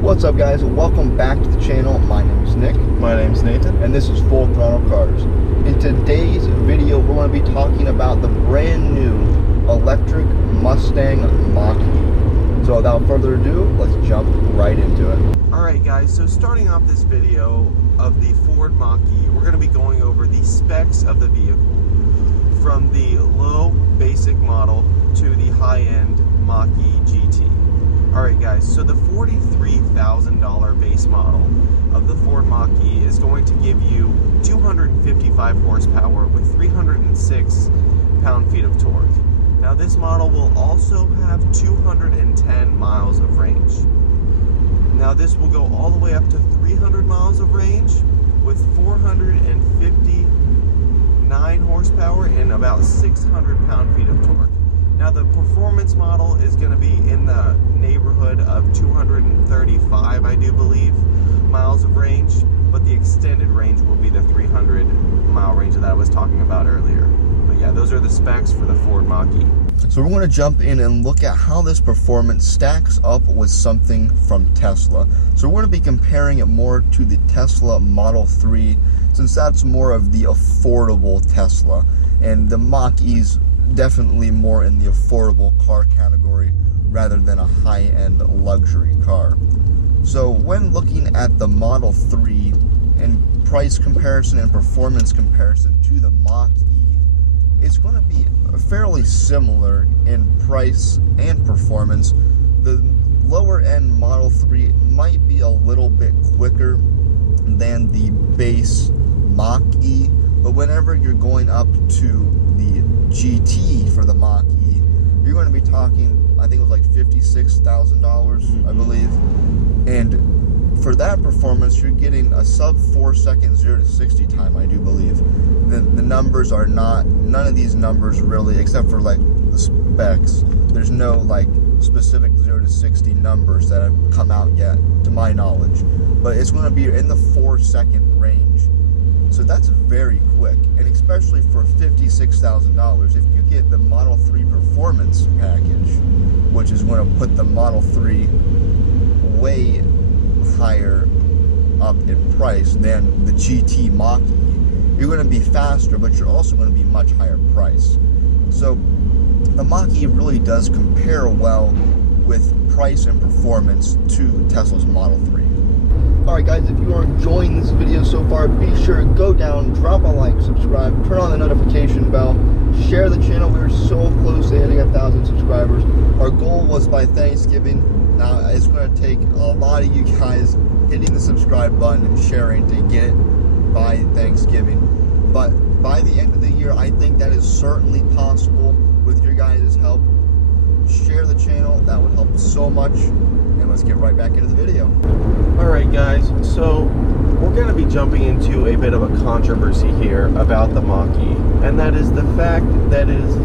What's up, guys? Welcome back to the channel. My name is Nick. My name's Nathan. And this is Full Throttle Cars. In today's video, we're going to be talking about the brand new electric Mustang Mach E. So without further ado, let's jump right into it. Alright guys, so starting off this video of the Ford Mach E, we're going to be going over the specs of the vehicle. From the low basic model to the high-end Mach E GT. Alright guys, so the $43,000 base model of the Ford Mach E is going to give you 255 horsepower with 306 pound-feet of torque. Now this model will also have 210 miles of range. Now this will go all the way up to 300 miles of range with 459 horsepower and about 600 pound-feet of torque. Now the performance model is going to be in the neighborhood of 235, I do believe, miles of range, but the extended range will be the 300 mile range that I was talking about earlier. But yeah, those are the specs for the Ford Mach E. So we're going to jump in and look at how this performance stacks up with something from Tesla. So we're going to be comparing it more to the Tesla Model 3, since that's more of the affordable Tesla, and the Mach E's definitely more in the affordable car category rather than a high-end luxury car. So when looking at the Model 3 and price comparison and performance comparison to the Mach E, it's going to be fairly similar in price and performance. The lower end Model 3 might be a little bit quicker than the base Mach E, but whenever you're going up to the GT for the Mach E, you're going to be talking, I think it was like $56,000, I believe. And for that performance, you're getting a sub 4 second 0 to 60 time, I do believe. The numbers are not, none of these numbers really, except for like the specs, there's no like specific 0 to 60 numbers that have come out yet, to my knowledge. But it's going to be in the 4 second range. So that's very quick, and especially for $56,000, if you get the Model 3 Performance package, which is going to put the Model 3 way higher up in price than the GT Mach E, you're going to be faster, but you're also going to be much higher price. So the Mach E really does compare well with price and performance to Tesla's Model 3. Alright guys, if you are enjoying this video so far, be sure to go down, drop a like, subscribe, turn on the notification bell, share the channel. We're so close to hitting 1,000 subscribers. Our goal was by Thanksgiving. Now it's going to take a lot of you guys hitting the subscribe button and sharing to get it by Thanksgiving. But by the end of the year, I think that is certainly possible with your guys' help. Share the channel, that would help so much. And let's get right back into the video. Alright guys, so we're going to be jumping into a bit of a controversy here about the Mach E, and that is the fact that it is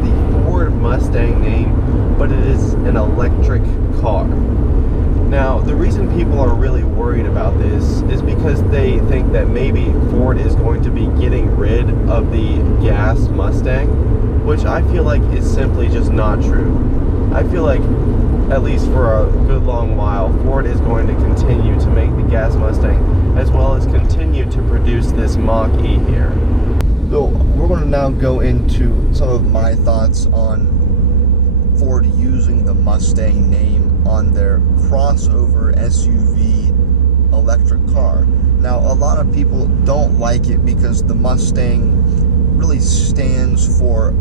the Ford Mustang name, but it is an electric car. Now, the reason people are really worried about this is because they think that maybe Ford is going to be getting rid of the gas Mustang, which I feel like is simply just not true. I feel like, at least for a good long while, Ford is going to continue to make the gas Mustang, as well as continue to produce this Mach E here. So we're going to now go into some of my thoughts on Ford using the Mustang name on their crossover SUV electric car. Now, a lot of people don't like it because the Mustang really stands for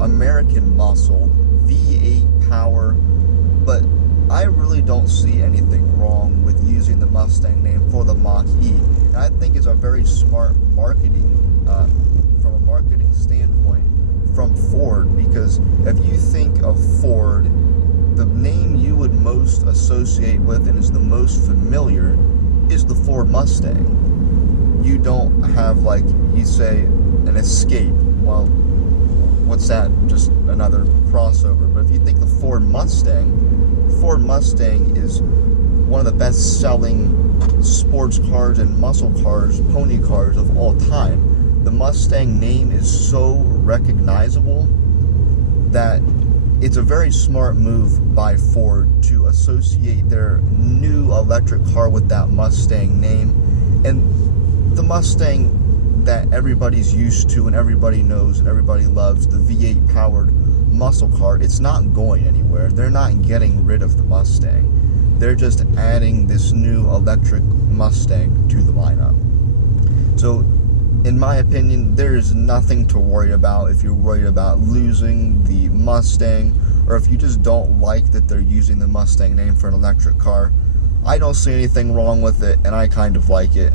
American muscle, V8 power, but I really don't see anything wrong with using the Mustang name for the Mach E. And I think it's a very smart marketing, from a marketing standpoint, from Ford, because if you think of Ford, the name you would most associate with and is the most familiar is the Ford Mustang. You don't have, like, you say, an Escape. Well, what's that? Just another crossover. But if you think the Ford Mustang is one of the best-selling sports cars and muscle cars, pony cars of all time. The Mustang name is so recognizable that it's a very smart move by Ford to associate their new electric car with that Mustang name. And the Mustang that everybody's used to and everybody knows and everybody loves, the V8 powered muscle car, it's not going anywhere. They're not getting rid of the Mustang. They're just adding this new electric Mustang to the lineup. So in my opinion, there is nothing to worry about if you're worried about losing the Mustang, or if you just don't like that they're using the Mustang name for an electric car. I don't see anything wrong with it, and I kind of like it.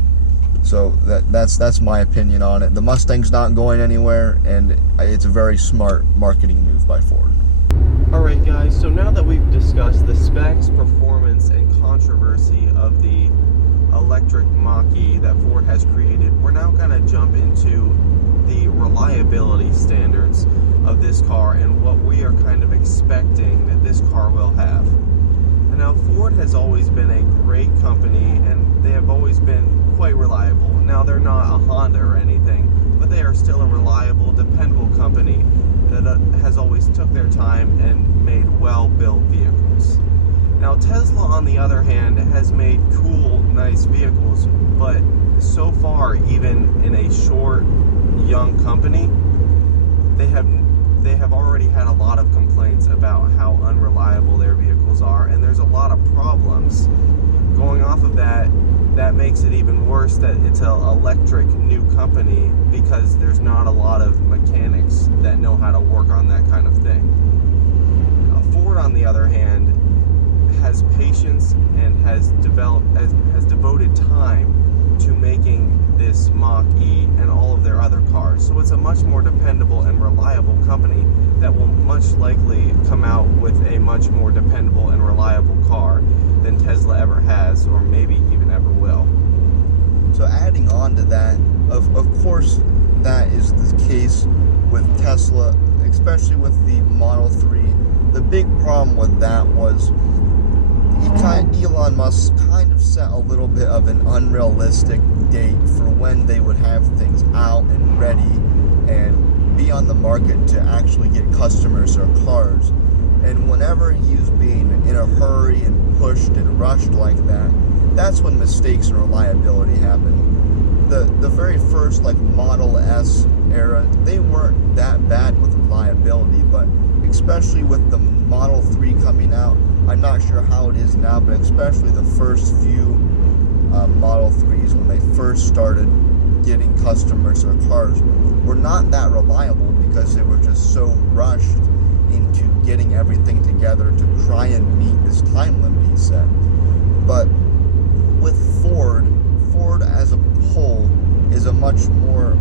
So that's my opinion on it. The Mustang's not going anywhere, and it's a very smart marketing move by Ford. Alright guys, so now that we've discussed the specs, performance, and controversy of the electric Mach E that Ford has created, we're now going to jump into the reliability standards of this car and what we are kind of expecting that this car will have. And now, Ford has always been a great company, and they have always been quite reliable. Now, they're not a Honda or anything, but they are still a reliable, dependable company that has always took their time and made well-built vehicles. Now, Tesla, on the other hand, has made cool, nice vehicles, but so far, even in a short, young company, they have already had a lot of complaints about how unreliable their vehicles are, and there's a lot of problems. Going off of that, that makes it even worse that it's an electric new company, because there's not a lot of mechanics that know how to work on that kind of thing. Ford, on the other hand, has patience and has devoted time to making this Mach E and all of their other cars. So it's a much more dependable and reliable company that will much likely come out with a much more dependable and reliable car than Tesla ever has, or maybe even ever will. So adding on to that, of course that is the case with Tesla, especially with the Model 3. The big problem with that was Elon Musk kind of set a little bit of an unrealistic date for when they would have things out and ready and be on the market to actually get customers or cars. And whenever he was being in a hurry and pushed and rushed like that, that's when mistakes in reliability happen. The very first Model S era, they weren't that bad with reliability, but especially with the Model 3 coming out, I'm not sure how it is now, but especially the first few Model 3s, when they first started getting customers or cars, were not that reliable because they were just so rushed into getting everything together to try and meet this time limit he set. But with Ford as a whole is a much more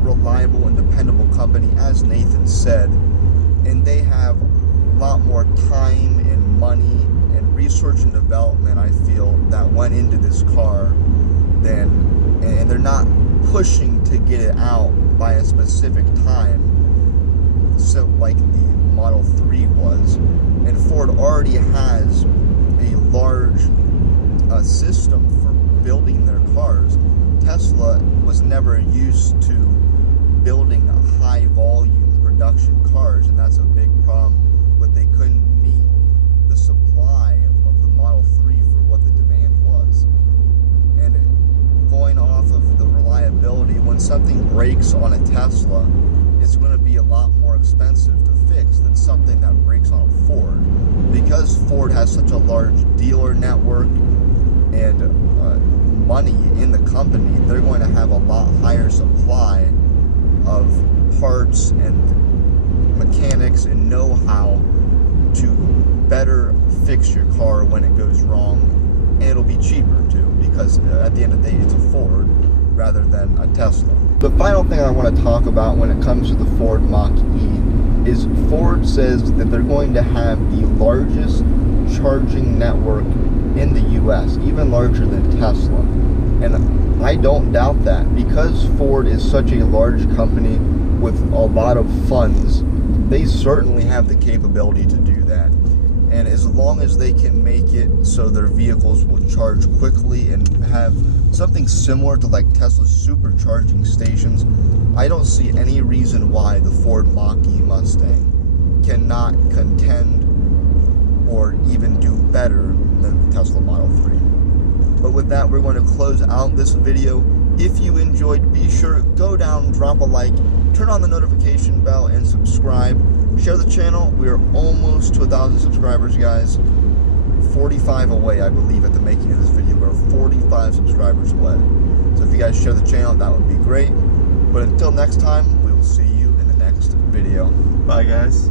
reliable and dependable company, as Nathan said, and they have a lot more time and money and research and development, I feel, that went into this car and they're not pushing to get it out by a specific time, so like the Model 3 was. And Ford already has a large system for building their cars. Tesla was never used to building high volume production cars, and that's a big problem. But they couldn't meet the supply of the Model 3 for what the demand was. And going off of the reliability, when something breaks on a Tesla, it's going to be a lot more expensive to fix than something that breaks on a Ford. Because Ford has such a large dealer network and money in the company, they're going to have a lot higher supply of parts and mechanics and know-how to better fix your car when it goes wrong, and it'll be cheaper too, because at the end of the day it's a Ford rather than a Tesla. The final thing I want to talk about when it comes to the Ford Mach E is Ford says that they're going to have the largest charging network in the US, even larger than Tesla. And I don't doubt that, because Ford is such a large company with a lot of funds. They certainly have the capability to do that. And as long as they can make it so their vehicles will charge quickly and have something similar to like Tesla's supercharging stations, I don't see any reason why the Ford Mach E Mustang cannot contend or even do better than the Tesla Model 3. But with that, we're going to close out this video. If you enjoyed, be sure go down, drop a like, turn on the notification bell, and subscribe. Share the channel. We are almost to 1,000 subscribers, guys. 45 away, I believe, at the making of this video. We're 45 subscribers away. So if you guys share the channel, that would be great. But until next time, we will see you in the next video. Bye, guys.